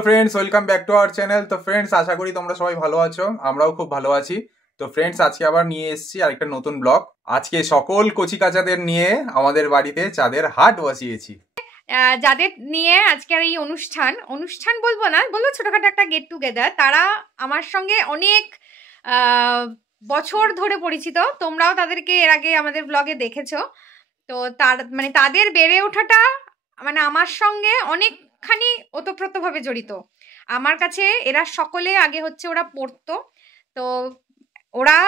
Hello friends, welcome back to our channel. তো friends, আশা করি তোমরা সবাই ভালো আছো, আমরাও খুব ভালো আছি। তো ফ্রেন্ডস, আজকে আবার নিয়ে এসেছি আরেকটা নতুন ব্লগ। আজকে সকল কচি কাচাদের নিয়ে আমাদের বাড়িতে চাঁদের হাট বসিয়েছি। যাদের নিয়ে আজকের এই অনুষ্ঠান বলবো না, বলবো ছোটখাটো একটা গেট টুগেদার। তারা আমার সঙ্গে অনেক বছর ধরে পরিচিত, তোমরাও তাদেরকে এর আগে আমাদের ব্লগে দেখেছো। তো তাদের বেড়ে ওঠাটা আমার সঙ্গে অনেকখানি ওতপ্রোতভাবে জড়িত। আমার কাছে এরা সকলে আগে হচ্ছে ওরা পড়তো, তো ওরা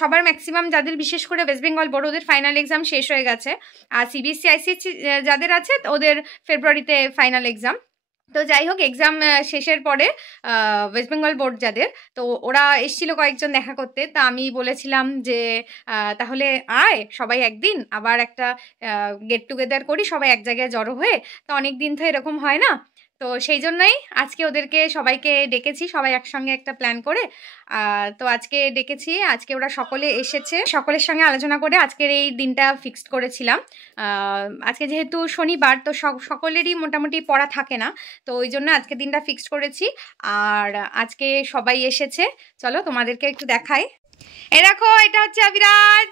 সবার ম্যাক্সিমাম যাদের, বিশেষ করে ওয়েস্ট বেঙ্গল বোর্ড, ওদের ফাইনাল এক্সাম শেষ হয়ে গেছে। আর সিবিএসসি আইসিএসসি যাদের আছে ওদের ফেব্রুয়ারিতে ফাইনাল এক্সাম। তো যাই হোক, এক্সাম শেষের পরে ওয়েস্ট বেঙ্গল বোর্ড যাদের, তো ওরা এসেছিল কয়েকজন দেখা করতে। তা আমি বলেছিলাম যে তাহলে আয় সবাই একদিন আবার একটা গেট টুগেদার করি, সবাই এক জায়গায় জড়ো হয়ে। তো অনেক দিন তো এরকম হয় না, তো সেই জন্যই আজকে ওদেরকে সবাইকে ডেকেছি, সবাই একসঙ্গে একটা প্ল্যান করে। তো আজকে ডেকেছি, আজকে ওরা সকলে এসেছে, সকলের সঙ্গে আলোচনা করে আজকের এই দিনটা ফিক্সড করেছিলাম। আজকে যেহেতু শনিবার, তো সকলেরই মোটামুটি পড়া থাকে না, তো ওই জন্য আজকে দিনটা ফিক্সড করেছি। আর আজকে সবাই এসেছে, চলো তোমাদেরকে একটু দেখাই। এ দেখো, এটা হচ্ছে অভিরাজ,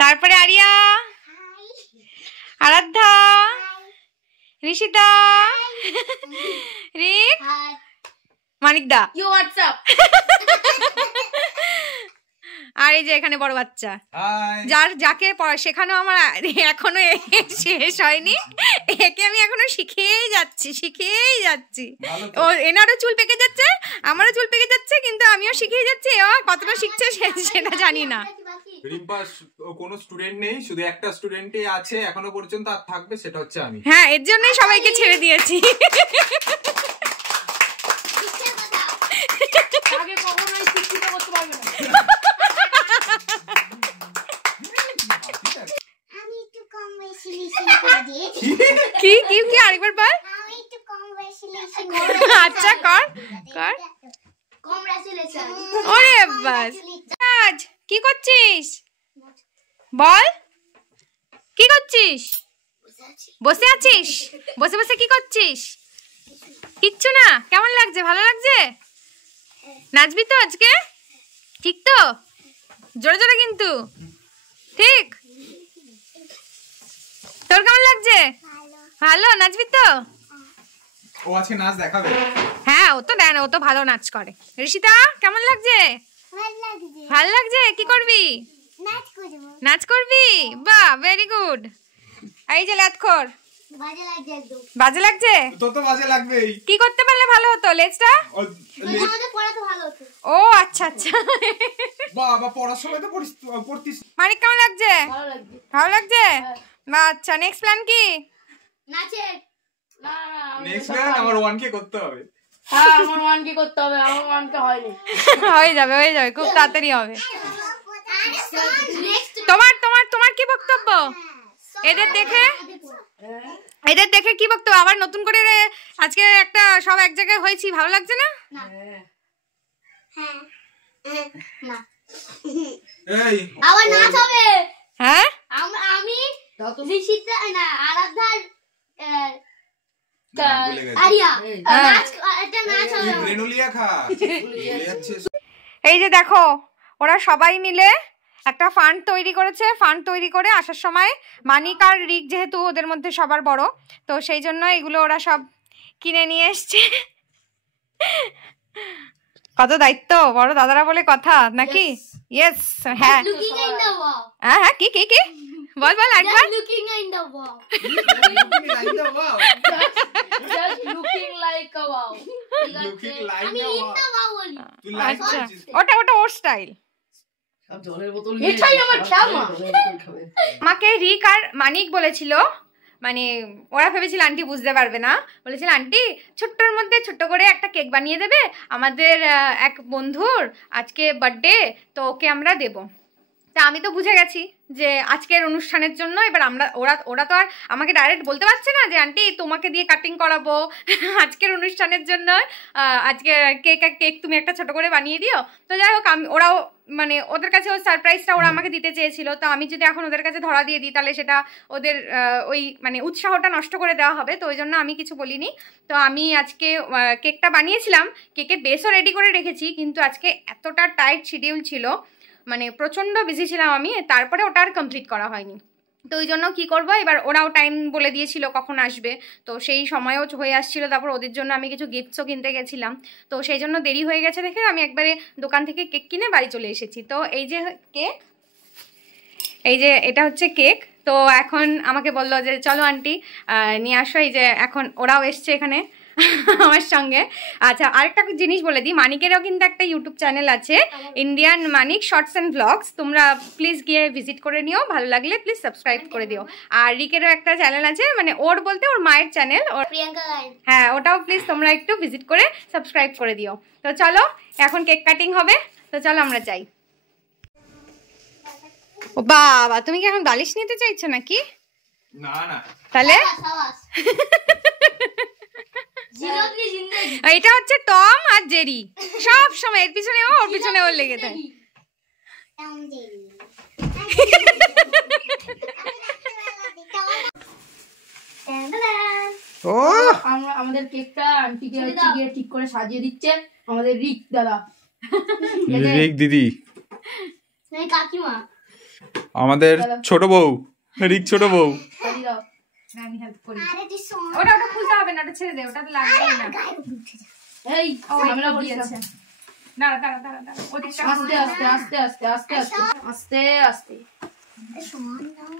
তারপরে আরিয়া, আরাধ্যা, ঋষিতা, রিক, মানিকদা, আর এই যে এখানে বড় বাচ্চা, যাকে শেখানো আমার এখনো শেষ হয়নি। একে আমি এখনো শিখেই যাচ্ছি। ও এনারও চুল পেকে যাচ্ছে, আমারও চুল পেকে যাচ্ছে, কিন্তু আমিও শিখেই যাচ্ছি। ও কতটা শিখছে সেটা জানি না। রিম্পা কোনো স্টুডেন্ট নেই, শুধু একটা স্টুডেন্টই আছে এখনো পর্যন্ত, আর থাকবে, সেটা হচ্ছে আমি। হ্যাঁ, এর জন্যই সবাইকে ছেড়ে দিয়েছি। কি কি কি আরেকবার বল। আচ্ছা, কর। ওরে বাস, আজ কি করছিস বল, কি করছিস? বসে আছিস? বসে বসে কি করছিস? কিচ্ছু না? কেমন লাগছে? ভালো লাগছে? নাচবি তো আজকে? ঠিক তো? জোরে জোরে কিন্তু, ঠিক? তোর কেমন লাগছে? ভালো। নাচবি তো? ও আজকে নাচ দেখাবে। হ্যাঁ, ও তো দেয় না, ও তো ভালো নাচ করে। ঋষিতা, কেমন লাগছে? ভালো লাগছে। কি করবি? নাচ করবি? বাহ, ভেরি গুড। এই যে লেটখোর, বাজে লাগছে? তো বাজে লাগবেই। কি করতে পারলে ভালো হতো? লেজটা? ও আচ্ছা আচ্ছা। বাবা, পড়ার সময় তো পড়তিস। মানিক, কেমন লাগছে? ভালো লাগছে। আচ্ছা, নেক্সট প্ল্যান কি? নেক্সট প্ল্যান আমার 1K করতে হবে। হ্যাঁ, আমার 1K করতে হবে। আমার 1K হয়নি। হয়ে যাবে, খুব তাড়াতাড়ি হবে। তোমার কি বক্তব্য এদের দেখে কি বক্তব্য? আবার নতুন করে আজকে একটা সব এক জায়গায় হয়েছি, ভালো লাগছে না? এই আবার নাচ হবে। হ্যাঁ, আমি ঋষিতা না, আরাধ্যার আরিয়া নাচ, একটা নাচ হবে। রেনুলিয়া খা। এই যে দেখো, ওরা সবাই মিলে একটা ফান্ড তৈরি করেছে। ফান্ড তৈরি করে আসার সময় মানিক আর রিক যেহেতু ওদের মধ্যে সবার বড়, তো সেই জন্য এগুলো ওরা সব কিনে নিয়ে এসছে। কত দায়িত্ব, বড় দাদারা বলে কথা নাকি? ইয়েস। হ্যাঁ হ্যাঁ, কি কি কি বল একবার। Looking in the wow. Just looking like a wow. Looking like আমি a in the wow বলি। তুই লাইক আচ্ছা, করছিস? ওটা ওর স্টাইল। এটাই আমার ঠাম্মা। আমাকে রিক আর মানিক বলেছিল, ওরা ভেবেছিল আন্টি বুঝতে পারবে না, বলেছিল আন্টি ছোট্টর মধ্যে ছোট্ট করে একটা কেক বানিয়ে দেবে, আমাদের এক বন্ধুর আজকে বার্থডে, তো ওকে আমরা দেব। তা আমি তো বুঝে গেছি যে আজকের অনুষ্ঠানের জন্য এবার ওরা তো আর আমাকে ডাইরেক্ট বলতে পারছে না যে আন্টি তোমাকে দিয়ে কাটিং করাবো আজকের অনুষ্ঠানের জন্য, আজকে কেক তুমি একটা ছোট করে বানিয়ে দিও। তো যাই হোক ওরাও মানে ওদের কাছে ওই সারপ্রাইজটা ওরা আমাকে দিতে চেয়েছিল, তো আমি যদি এখন ওদের কাছে ধরা দিয়ে দিই তাহলে সেটা ওদের ওই মানে উৎসাহটা নষ্ট করে দেওয়া হবে, তো ওই জন্য আমি কিছু বলিনি। তো আমি আজকে কেকটা বানিয়েছিলাম, কেকের বেসও রেডি করে রেখেছি, কিন্তু আজকে এতটা টাইট শিডিউল ছিল, মানে প্রচণ্ড বিজি ছিলাম আমি, তারপরে ওটা আর কমপ্লিট করা হয়নি। তো ওই জন্য কী করবো, এবার ওরাও টাইম বলে দিয়েছিল কখন আসবে, তো সেই সময়ও হয়ে আসছিল, তারপর ওদের জন্য আমি কিছু গিফটসও কিনতে গেছিলাম, তো সেই জন্য দেরি হয়ে গেছে দেখে আমি একবারে দোকান থেকে কেক কিনে বাড়ি চলে এসেছি। তো এই যে কেক, এই যে এটা হচ্ছে কেক। তো এখন আমাকে বললো যে চলো আন্টি নিয়ে আসো, এই যে এখন ওরাও এসছে এখানে আমার সঙ্গে। আচ্ছা, আরেকটা জিনিস বলে দিই, মানিকেরও কিন্তু একটা ইউটিউব চ্যানেল আছে, Indian Manik shorts and vlogs, তোমরা প্লিজ গিয়ে ভিজিট করে নিও, ভালো লাগলে প্লিজ সাবস্ক্রাইব করে দিও। আর রিকেরও একটা চ্যানেল আছে, মানে ওর বলতে ওর মায়ের চ্যানেল, হ্যাঁ ওটাও প্লিজ তোমরা একটু ভিজিট করে সাবস্ক্রাইব করে দিও। তো চলো এখন কেক কাটিং হবে, তো চলো আমরা যাই। ও বাবা, তুমি কি এখন বালিশ নিতে চাইছো নাকি? না না, তাহলে এটা হচ্ছে টম আর জেরি, সব সময় এর পিছনে ওর পিছনে ওর লেগে থাকে। ও আমরা আমাদের কেকটা আন্টিকে হচ্ছে গিয়ে ঠিক করে সাজিয়ে দিচ্ছে আমাদের রিক দাদা, রিক দিদি, নাই কাকিমা, আমাদের ছোট বউ, রিক ছোট বউ। আমি হেল্প করি। ওটা খুলতে হবে না, ওটা ছেড়ে দে, ওটা তো লাগবেই না। এই আমরা দিয়েছে, দাঁড়া দাঁড়া দাঁড়া দাঁড়া, ওদিকটা আস্তে আস্তে আস্তে আস্তে আস্তে আস্তে আস্তে সমান দাও,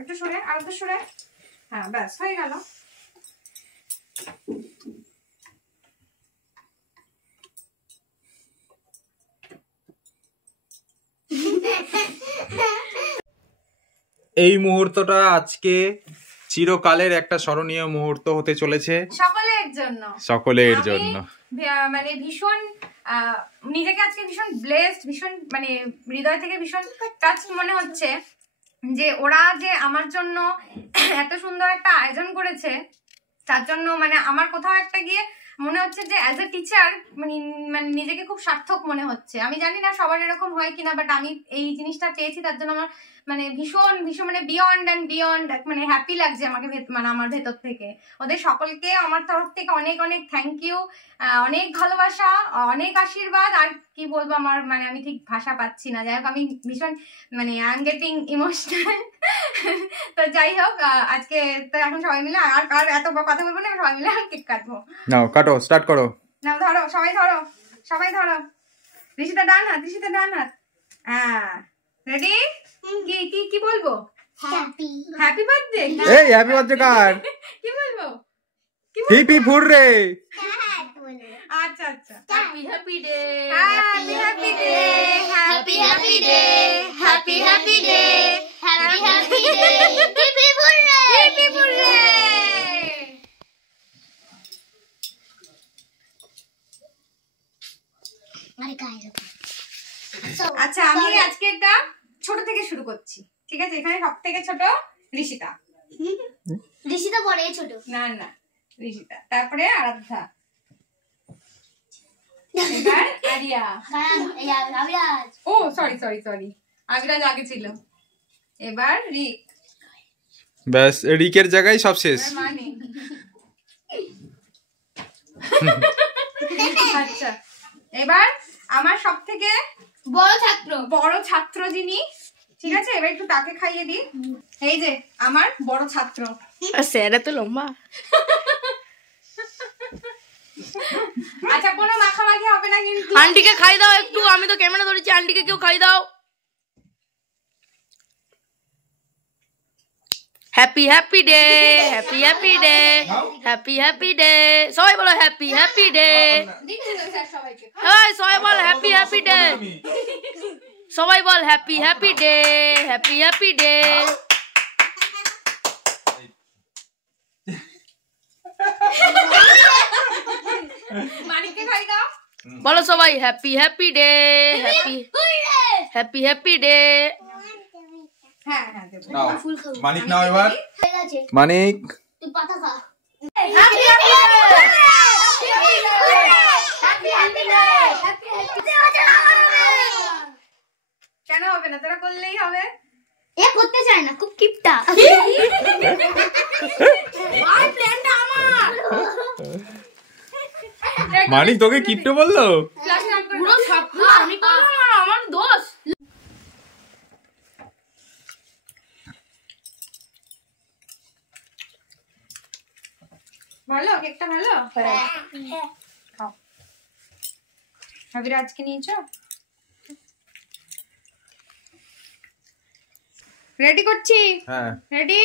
একটু সরে, আর একটু সরে, হ্যাঁ ব্যাস হয়ে গেল। এই মুহূর্তটা আজকে চিরকালের একটা স্মরণীয় মুহূর্ত হতে চলেছে সকলের জন্য, সকলের জন্য। মানে ভীষণ নিজেকে আজকে ভীষণ ব্লেসড, ভীষণ মানে হৃদয় থেকে ভীষণ টাচ মনে হচ্ছে যে ওরা যে আমার জন্য এত সুন্দর একটা আয়োজন করেছে, তার জন্য মানে আমার কোথাও একটা গিয়ে মনে হচ্ছে যে অ্যাজ এ টিচার মানে নিজেকে খুব সার্থক মনে হচ্ছে। আমি জানি না সবার এরকম হয় কিনা, বাট আমি এই জিনিসটা পেয়েছি, তার জন্য আমার মানে ভীষণ ভীষণ মানে বিয়ন্ড অ্যান্ড বিয়ন্ড মানে হ্যাপি লাগছে আমাকে, মানে আমার ভেতর থেকে। ওদের সকলকে আমার তরফ থেকে অনেক অনেক থ্যাংক ইউ, অনেক ভালোবাসা, অনেক আশীর্বাদ, আর কি বলবো আমার মানে আমি ঠিক ভাষা পাচ্ছি না। যাই হোক আমি ভীষণ মানে আই এম গেটিং ইমোশনাল। তো যাই হোক আজকে তো এখন সবাই মিলে আর এত কথা বলবো না, সবাই মিলে কেক কাটবো। নাও কাটো, স্টার্ট করো। নাও ধরো, সবাই ধরো, সবাই ধরো। ঋষিতা ডান হাত, ঋষিতা ডান হাত। হ্যাঁ রেডি? কি কি কি বলবো? Happy happy birthday. এই হ্যাপি বার্থডে কার? কি বলবো? Hip hip hooray. আচ্ছা আচ্ছা, happy happy day, happy happy day, happy happy day, happy happy day, happy happy day, hip hip hooray, hip hip hooray. আরে গাইস, আচ্ছা আমি আজকে এটা ছোট থেকে শুরু করছি, ঠিক আছে? এখানে সব থেকে ছোট ঋষিতা। ঋষিতা বড় ছোট? না না, ঋষিতা, তারপরে আরাধ্যা, এবার আরিয়া। এই আবিরাজ, ও সরি সরি সরি, আবিরাজ আগে ছিল। এবার রিক। ব্যাস, রিকের জায়গায় সব শেষ। মানে আচ্ছা, এবার আমার সব থেকে বড় ছাত্র যিনি, ঠিক আছে? এবার একটু তাকে খাইয়ে দিই। এই যে আমার বড় ছাত্র। স্যার তো লম্বা। আচ্ছা কোনো মাখামাখি হবে না কিন্তু। আন্টিকে খাই দাও একটু, আমি তো ক্যামেরা ধরেছি, আন্টিকে কেউ খাই দাও। Happy happy day, happy happy day, happy happy day, সবাই বলো হ্যাপি হ্যাপি ডে। সবাই বল হ্যাপি হ্যাপি ডে, সবাই বল happy happy day, happy happy day. মানিককে খাই দাও। বলো সবাই happy happy day, happy happy happy day. হ্যাঁ হ্যাঁ দেবো। নাও ফুল খাবো। মানিক নাও এবার ঠিক আছে, মানিক তুই পাতা খা। কেন হবে না, তোরা করলেই হবে। এ করতে চায় না, খুব কিপটা। আর প্ল্যানটা আমার। মানিক তোকে কিপটে বললো? ফ্ল্যাশ অন করে পুরো সব আমি করলাম, আমার দোষ। ভালো, কেকটা ভালো। খাও। কবিরাজকে নিয়েছো? রেডি করছি। হ্যাঁ রেডি?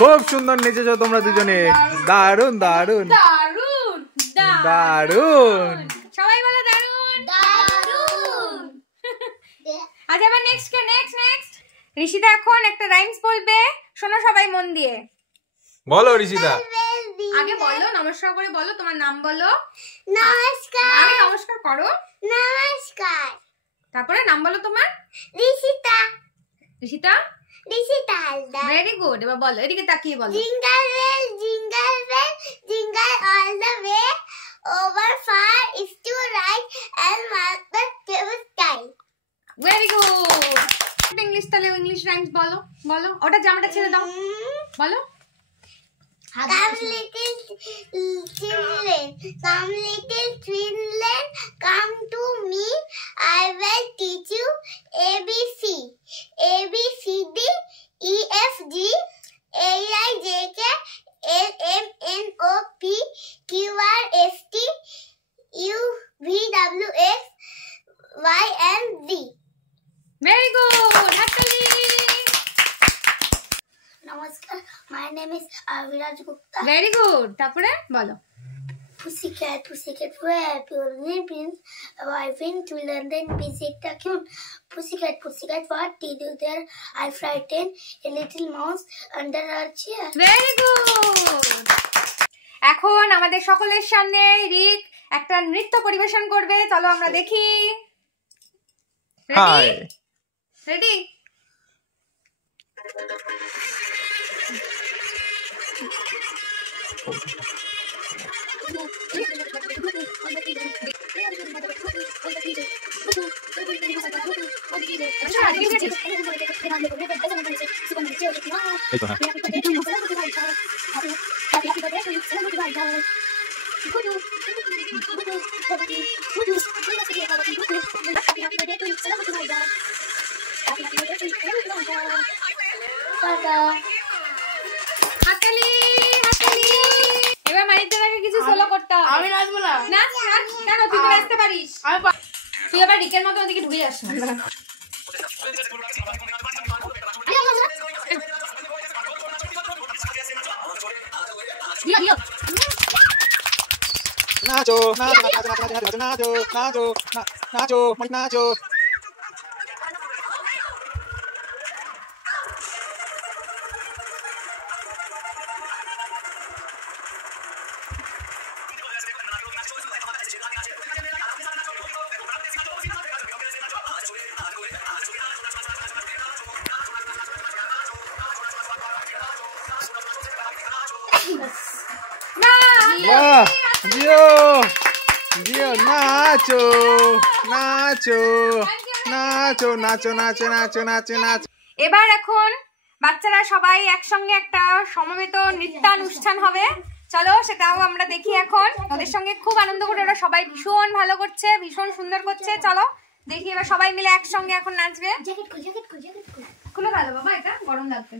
খুব সুন্দর নেচেছো তোমরা দুজনে, দারুন দারুন দারুন দারুন। সবাই বলো দারুন। দারুন। আচ্ছা এবার নেক্সট নেক্সট ঋষিতা এখন একটা রাইমস বলবে, শোনো সবাই মন দিয়ে। বলো ঋষিতা। আগে বলো, নমস্কার করে বলো, তোমার নাম বলো। নমস্কার। আগে নমস্কার করো, নমস্কার। তারপরে নাম বলো তোমার। ঋষিতা। ঋষিতা, ঋষিতা হালদার। Very good. এবার বলো, এদিকে তাকিয়ে বলো। Jingle bell, jingle all the way. Over far is to right and mark the sky. Very good. English, তাহলে ইংলিশ রাইমস বলো বলো। ওটা জামাটা ছেড়ে দাও, বলো। Come little children, come to me. I will teach you ABC. A B C D E F G H I J K L M N O P Q R S T U V W X Y and Z. Very good, হাততালি। Namaskar, my name is Aviraj Gupta. Very good, তারপরে বলো। Pussycat, where have you been? I've been to London, visit the Queen. Pussycat, what did you there? I frightened a little mouse under her chair. Very good. এখন আমাদের সকলের সামনে রিক একটা নৃত্য পরিবেশন করবে, চলো আমরা দেখি। Hi ready? এই তো হ্যাঁ। হাততালি, হাততালি। এবার মানিক দাদাকে কিছু সোলো করতে হবে। আমি নাচবো না। নাচ নাচ, কেন তুই তো নাচতে পারিস। তুই আবার রিকের মতো ওদিকে ঢুকে যাস না। নাচো নাচো নাচো নাচো নাচো নাচো নাচো নাচো মানিক নাচো। বাহ, জিও জিও, নাচো নাচো নাচো নাচো নাচো নাচো নাচো নাচো। এবার এখন বাচ্চারা সবাই একসঙ্গে একটা সমবেত নৃত্যানুষ্ঠান হবে, চলো সেটাও আমরা দেখি। এখন ওদের সঙ্গে খুব আনন্দ করে, ওরা সবাই ভীষণ ভালো করছে, ভীষণ সুন্দর করছে। চলো দেখি এবার সবাই মিলে একসঙ্গে এখন নাচবে। খুলে ফেলো বাবা, এটা গরম লাগবে।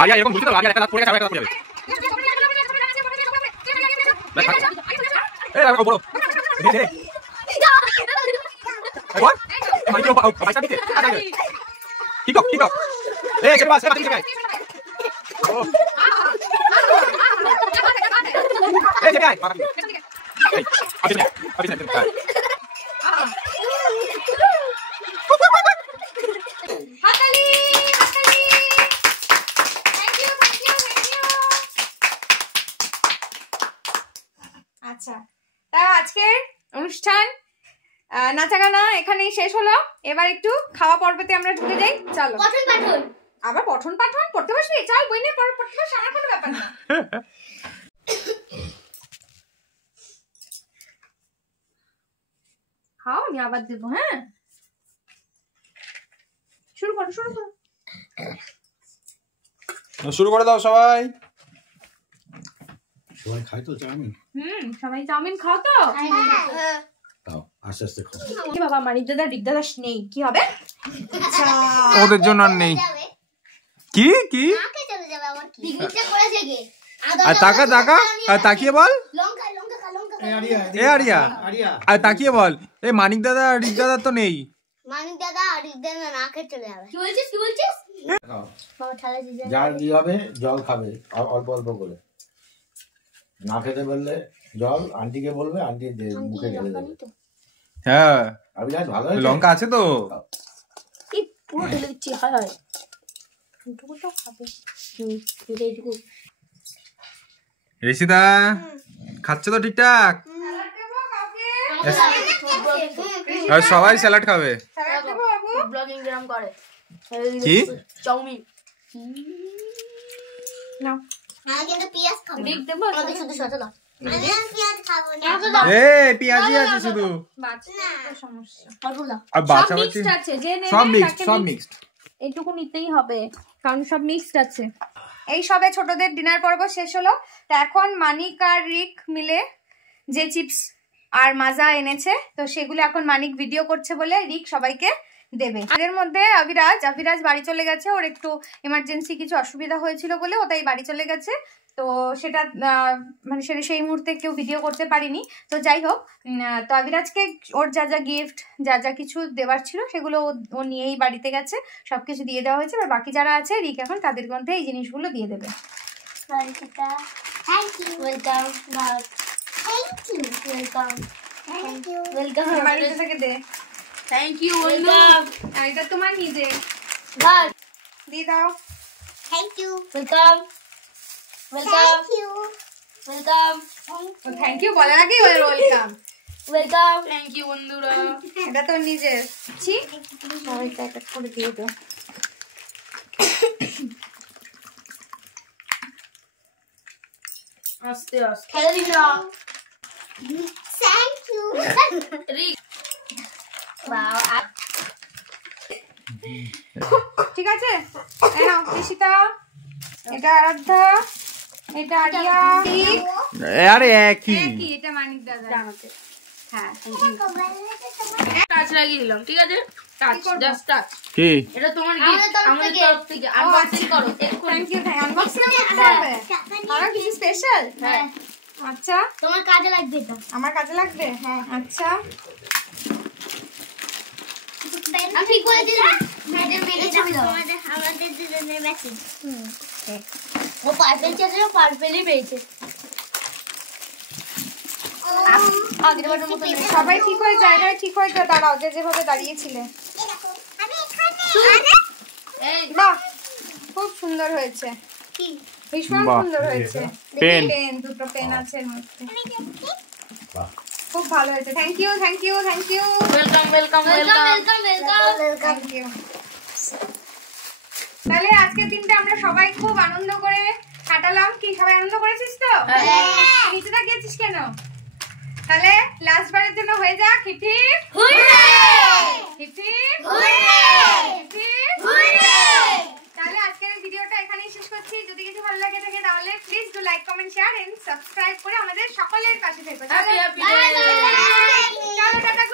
আরিয়া এরকম বুঝতে তো আরিয়া একটা পড়ে গেছে, আরেকটা পড়ে যাবে। এই আর বড় দে দে what মাই কি বাইসা দিতে ঠিক আছে এই চল বাস বাস ঠিক আছে এই ঠিক আছে আবি হাতালি হাতালি, থ্যাংক ইউ। আচ্ছা, তা আজকের অনুষ্ঠান নাচা গানা এখানেই শেষ হলো। এবার একটু খাওয়া পর্বতে আমরা ঢুকে যাই। চলো। আবার পঠন পাঠন পড়তে বসবি? চল বই নিয়ে পড়তে বস, আমার কোনো ব্যাপার না। খাও, আমি আবার দেবো। হ্যাঁ, শুরু করো। শুরু করে দাও সবাই। সবাই খায় তো চাউমিন? সবাই চাউমিন খাও তো? দাও আস্তে আস্তে খাও। কি বাবা, মানিক দাদা রিকদাদাস নেই, কি হবে? আচ্ছা, ওদের জন্য আর নেই। কি কি কাকে চলে যাবে আবার কি পিকনিকটা করেছে কে? আর তাকিয়ে বল। লঙ্কা এ আরিয়া আর তাকিয়ে বল, এ মানিক দাদা আর রিক দাদা তো নেই। মানিক দাদা আর রিকদার নাকে চলে যাবে। কি বলছিস? বাবা ঠালা দিছে। যার কি হবে জল খাবে অল্প অল্প করে, না খেতে পারলে জল আন্টিকে বলবে, আন্টি মুখে ঢেলে দেবে। হ্যাঁ, আমি জানি ভালো হয়েছে। লঙ্কা আছে তো? কি পুরো ঢেলে দিচ্ছি। হয় টুকুটা খাবে। এইটুকু ঋষিদা খাচ্ছে তো ঠিকঠাক? আর সবাই স্যালাড খাবে। ব্লগিং গ্রাম করে কি চাউমিন না, আমি কিন্তু পেঁয়াজ খাবো। রিক দেব শুধু সাথে দাও। আমি পেঁয়াজ খাবো না। এ পেঁয়াজি আছে শুধু। বাচ্চা সমস্যা। আর বাচ্চা বাচ্চা মিক্সড আছে, যে নেবে সব মিক্সড। এইটুকু নিতেই হবে কারণ সব মিক্সড আছে। এই সবে ছোটদের ডিনার পর্ব শেষ হলো। তো এখন মানিক আর রিক মিলে যে চিপস আর মাজা এনেছে, তো সেগুলো এখন মানিক ভিডিও করছে বলে রিক সবাইকে দেবে। এর মধ্যে আবিরাজ বাড়ি চলে গেছে। ওর একটু এমার্জেন্সি কিছু অসুবিধা হয়েছিল বলে ও তাই বাড়ি চলে গেছে। তো সেটা মানে সেটা সেই মুহূর্তে কেউ ভিডিও করতে পারিনি। তো যাই হোক, তো আবিরাজকে ওর যা যা গিফট যা কিছু দেওয়ার ছিল সেগুলো ও নিয়েই বাড়িতে গেছে, সবকিছু দিয়ে দেওয়া হয়েছে। আর বাকি যারা আছে রিক এখন তাদের মধ্যে এই জিনিসগুলো দিয়ে দেবে। থ্যাংক ইউ এটা তোমার নিজে দিয়ে দাও। Thank you welcome thank you বলার আগেই ওয়েলকাম। থ্যাংক ইউ বন্ধুরা। এটা তো নিজের সবাইকে এক এক করে দিয়ে দাও। আস্তে আস্তে খেলে দিন না। থ্যাংক ইউ ঠিক আছে, নাও ঋষিতা, এটা আরাধ্যা, এটা আরিয়া, আরে একই এটা মানিক দাদা। হ্যাঁ, টাচ লাগিয়ে দিলাম। ঠিক আছে, টাচ জাস্ট টাচ। কি এটা তোমার গিফট আমাদের তরফ থেকে। আনবক্সিং করো। Thank you. আনবক্সিং করতে হবে? আর কিছু স্পেশাল? হ্যাঁ। আচ্ছা, তোমার কাজে লাগবে এটা। আমার কাজে লাগবে? হ্যাঁ। আচ্ছা, আমি ঠিক করে দিলাম। আমাদের দুজনের ম্যাচিং। ও পার্পেল চাইছিল, পার্পেলই পেয়েছে। সবাই ঠিক হয়ে জায়গায় ঠিক হয়ে দাঁড়াও, যে যেভাবে দাঁড়িয়েছিলে। বাহ, খুব সুন্দর হয়েছে, ভীষণ সুন্দর হয়েছে। পেন, দুটো পেন আছে এর মধ্যে। খুব ভালো হয়েছে। Thank you thank you thank you. Welcome welcome thank you. তাহলে আজকের দিনটা আমরা সবাই খুব আনন্দ করে কাটালাম। কি সবাই আনন্দ করেছিস তো? নিচে তাকিয়েছিস কেন? তাহলে লাস্ট বারের জন্য হয়ে যা খিটি খিটি। তাহলে আজকের ভিডিওটা এখানেই শেষ করছি। যদি কিছু ভালো লাগে থাকে তাহলে please do like comment share and subscribe করে আমাদের সকলের পাশে থেকো। চলো টাটা।